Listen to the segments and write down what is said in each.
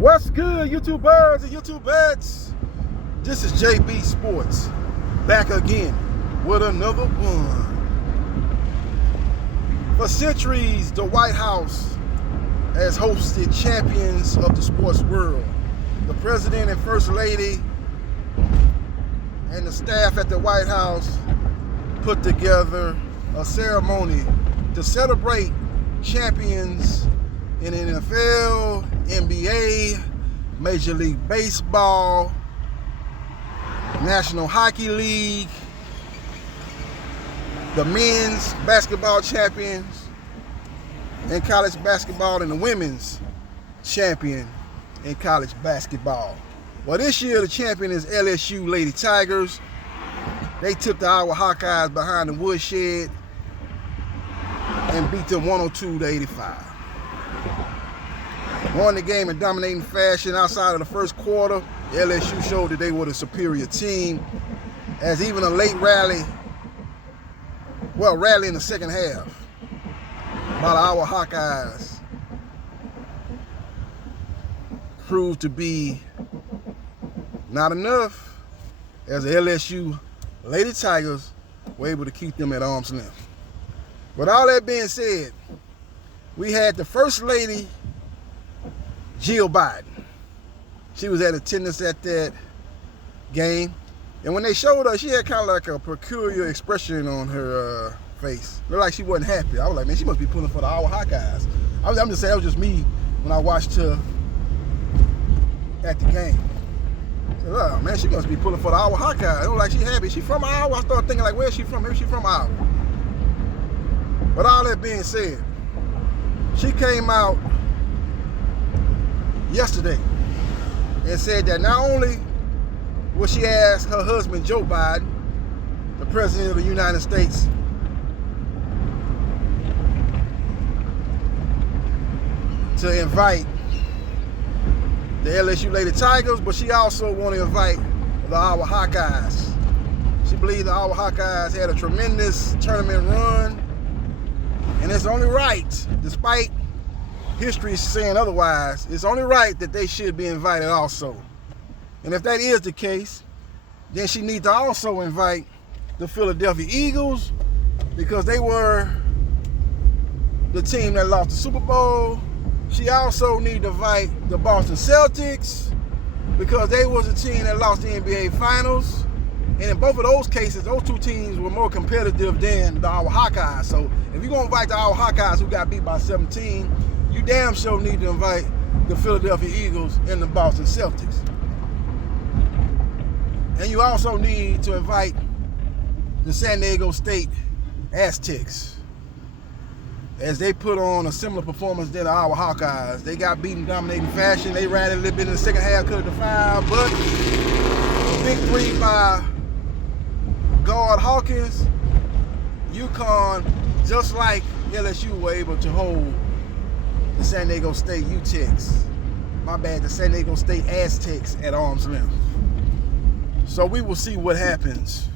What's good, YouTubers and YouTubettes? This is JBsports, back again with another one. For centuries, the White House has hosted champions of the sports world. The President and First Lady and the staff at the White House put together a ceremony to celebrate champions in the NFL, NBA, Major League Baseball, National Hockey League, the men's basketball champions in college basketball, and the women's champion in college basketball. Well, this year the champion is LSU Lady Tigers. They took the Iowa Hawkeyes behind the woodshed and beat them 102-85. Won the game in dominating fashion. Outside of the first quarter, LSU showed that they were the superior team, as even a late rally in the second half by the Iowa Hawkeyes proved to be not enough, as the LSU Lady Tigers were able to keep them at arm's length. With all that being said, we had the First Lady, Jill Biden. She was at attendance at that game, and when they showed her, she had kind of like a peculiar expression on her face. Looked like she wasn't happy. I was like, man, she must be pulling for the Iowa Hawkeyes. I'm just saying, that was just me when I watched her at the game. I said, oh man, she must be pulling for the Iowa Hawkeyes. It was like she happy. She from Iowa? I started thinking like, where's she from? Maybe she from Iowa. But all that being said, she came out yesterday and said that not only will she ask her husband Joe Biden, the President of the United States, to invite the LSU Lady Tigers, but she also want to invite the Iowa Hawkeyes. She believes the Iowa Hawkeyes had a tremendous tournament run, and it's only right, despite history saying otherwise, it's only right that they should be invited also. And if that is the case, then she needs to also invite the Philadelphia Eagles, because they were the team that lost the Super Bowl. She also needs to invite the Boston Celtics, because they was a team that lost the NBA Finals. And in both of those cases, those two teams were more competitive than the Iowa Hawkeyes. So if you're going to invite the Iowa Hawkeyes, who got beat by 17, you damn sure need to invite the Philadelphia Eagles and the Boston Celtics. And you also need to invite the San Diego State Aztecs, as they put on a similar performance than the Iowa Hawkeyes. They got beaten in dominating fashion. They ran a little bit in the second half, could have defied, but a big three by guard Hawkins, UConn, just like LSU, were able to hold the San Diego State the San Diego State Aztecs at arm's length. So we will see what happens,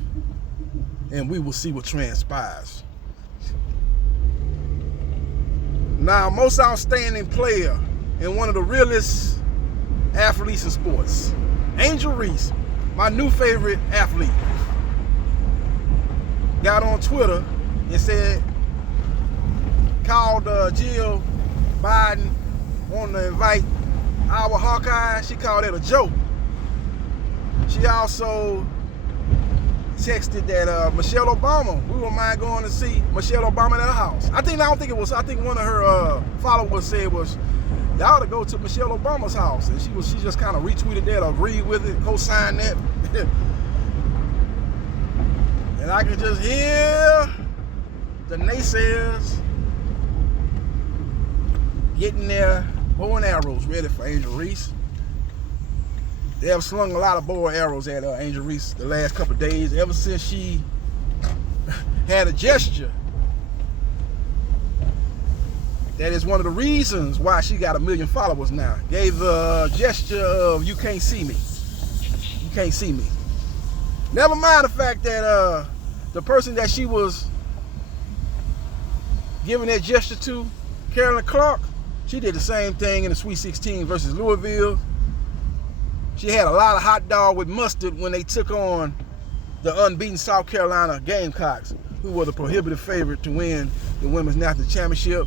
and we will see what transpires. Now, most outstanding player and one of the realest athletes in sports, Angel Reese, my new favorite athlete, got on Twitter and said, called Jill Biden wanting to invite Iowa Hawkeyes. She called it a joke. She also texted that Michelle Obama, we wouldn't mind going to see Michelle Obama at her house. I think one of her followers said was, y'all ought to go to Michelle Obama's house. And she just kind of retweeted that, agreed with it, co-signed that. And I can just hear the naysayers getting their bow and arrows ready for Angel Reese. They have slung a lot of bow and arrows at Angel Reese the last couple of days, ever since she had a gesture that is one of the reasons why she got 1 million followers now. Gave the gesture of, you can't see me. You can't see me. Never mind the fact that the person that she was giving that gesture to, Carolyn Clark, She did the same thing in the Sweet 16 versus Louisville. She had a lot of hot dog with mustard when they took on the unbeaten South Carolina Gamecocks, who were the prohibitive favorite to win the women's national championship.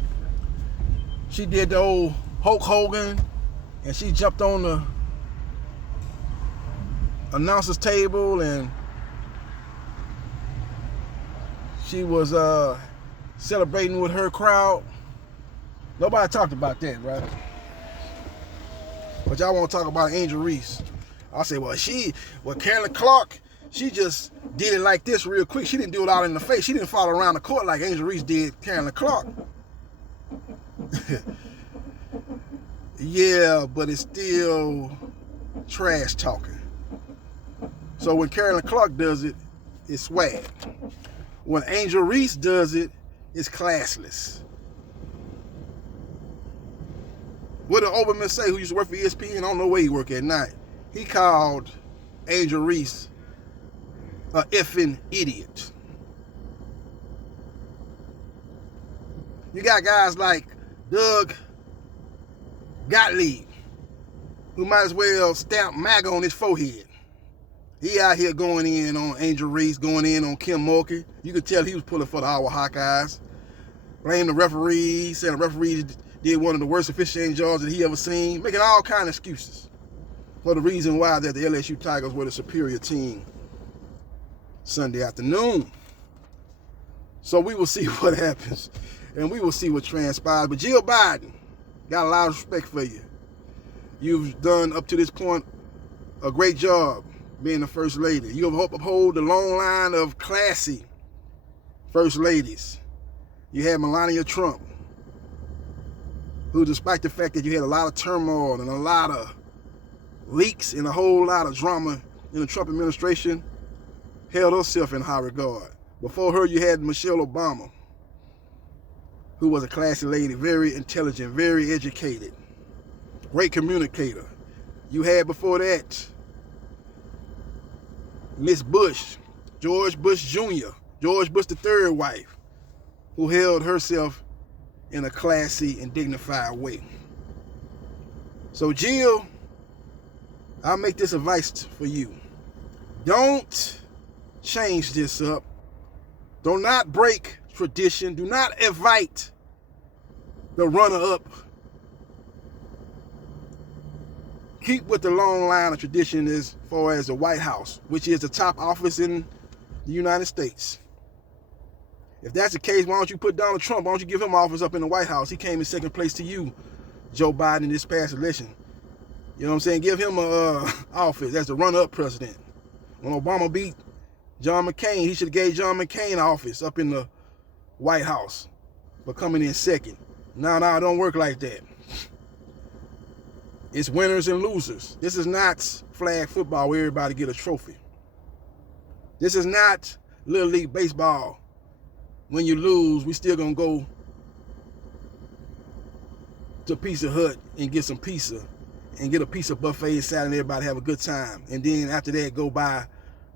She did the old Hulk Hogan, and she jumped on the announcer's table, and she was celebrating with her crowd. Nobody talked about that, right? But y'all want to talk about Angel Reese. I say, well, Carolyn Clark, she just did it like this real quick. She didn't do it all in the face. She didn't follow around the court like Angel Reese did Carolyn Clark. Yeah, but it's still trash talking. So when Carolyn Clark does it, it's swag. When Angel Reese does it, it's classless. What did Oberman say, who used to work for ESPN? I don't know where he worked at night. He called Angel Reese a effing idiot. You got guys like Doug Gottlieb, who might as well stamp MAGA on his forehead. He out here going in on Angel Reese, going in on Kim Mulkey. You could tell he was pulling for the Iowa Hawkeyes. Blame the referees, saying the referees did one of the worst officiating jobs that he ever seen, making all kind of excuses for the reason why that the LSU Tigers were the superior team Sunday afternoon. So we will see what happens, and we will see what transpires. But Jill Biden, got a lot of respect for you. You've done, up to this point, a great job being the First Lady. You have uphold the long line of classy First Ladies. You had Melania Trump, who, despite the fact that you had a lot of turmoil and a lot of leaks and a whole lot of drama in the Trump administration, held herself in high regard. Before her, you had Michelle Obama, who was a classy lady, very intelligent, very educated, great communicator. You had before that Miss Bush, George Bush Jr., George Bush III wife, who held herself in a classy and dignified way. So Jill, I'll make this advice for you. Don't change this up. Do not break tradition. Do not invite the runner-up. Keep with the long line of tradition as far as the White House, which is the top office in the United States. If that's the case, why don't you put Donald Trump, why don't you give him office up in the White House? He came in second place to you, Joe Biden, in this past election. You know what I'm saying? Give him a office as the runner-up president. When Obama beat John McCain, he should have gave John McCain office up in the White House for coming in second. No, it don't work like that. It's winners and losers. This is not flag football where everybody get a trophy. This is not Little League baseball. When you lose, we still gonna go to Pizza Hut and get some pizza and get a pizza buffet inside and everybody have a good time. And then after that, go buy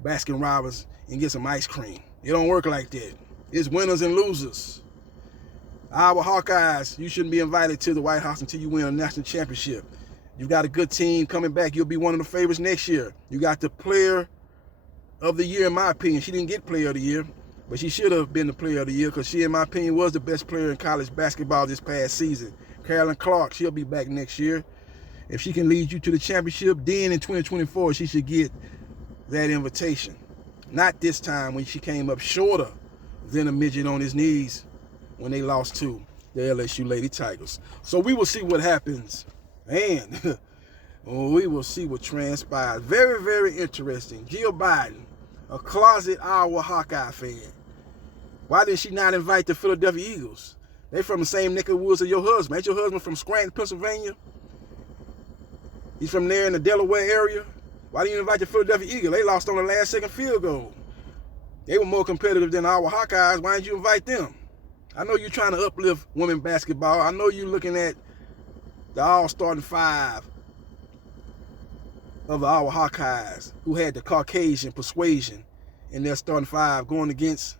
Baskin Robbins and get some ice cream. It don't work like that. It's winners and losers. Iowa Hawkeyes, you shouldn't be invited to the White House until you win a national championship. You've got a good team coming back. You'll be one of the favorites next year. You got the player of the year, in my opinion. She didn't get player of the year, but she should have been the player of the year because she, in my opinion, was the best player in college basketball this past season. Carolyn Clark, she'll be back next year. If she can lead you to the championship, then in 2024, she should get that invitation. Not this time when she came up shorter than a midget on his knees when they lost to the LSU Lady Tigers. So we will see what happens. And we will see what transpires. Very, very interesting. Jill Biden, a closet Iowa Hawkeye fan. Why did she not invite the Philadelphia Eagles? They from the same neck of the woods as your husband. Ain't your husband from Scranton, Pennsylvania? He's from there in the Delaware area. Why didn't you invite the Philadelphia Eagles? They lost on the last second field goal. They were more competitive than our Hawkeyes. Why didn't you invite them? I know you're trying to uplift women basketball. I know you're looking at the all-starting five of our Hawkeyes who had the Caucasian persuasion in their starting five going against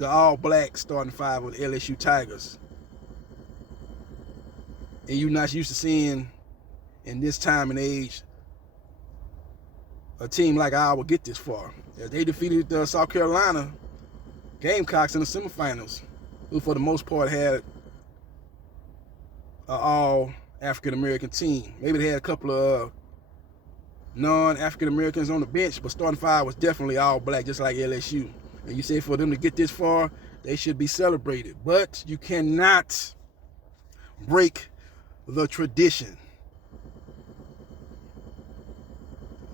the all-black starting five of the LSU Tigers. And you're not used to seeing in this time and age a team like Iowa get this far. They defeated the South Carolina Gamecocks in the semifinals, who for the most part had an all African-American team. Maybe they had a couple of non-African-Americans on the bench, but starting five was definitely all black, just like LSU. And you say for them to get this far, they should be celebrated. But you cannot break the tradition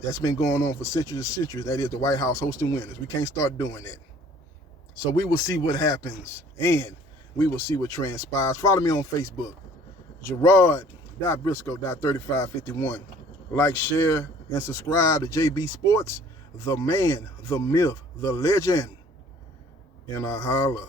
that's been going on for centuries and centuries. That is the White House hosting winners. We can't start doing that. So we will see what happens, and we will see what transpires. Follow me on Facebook, Gerard.Briscoe.3551. Like, share, and subscribe to JB Sports, the man, the myth, the legend. And I holla.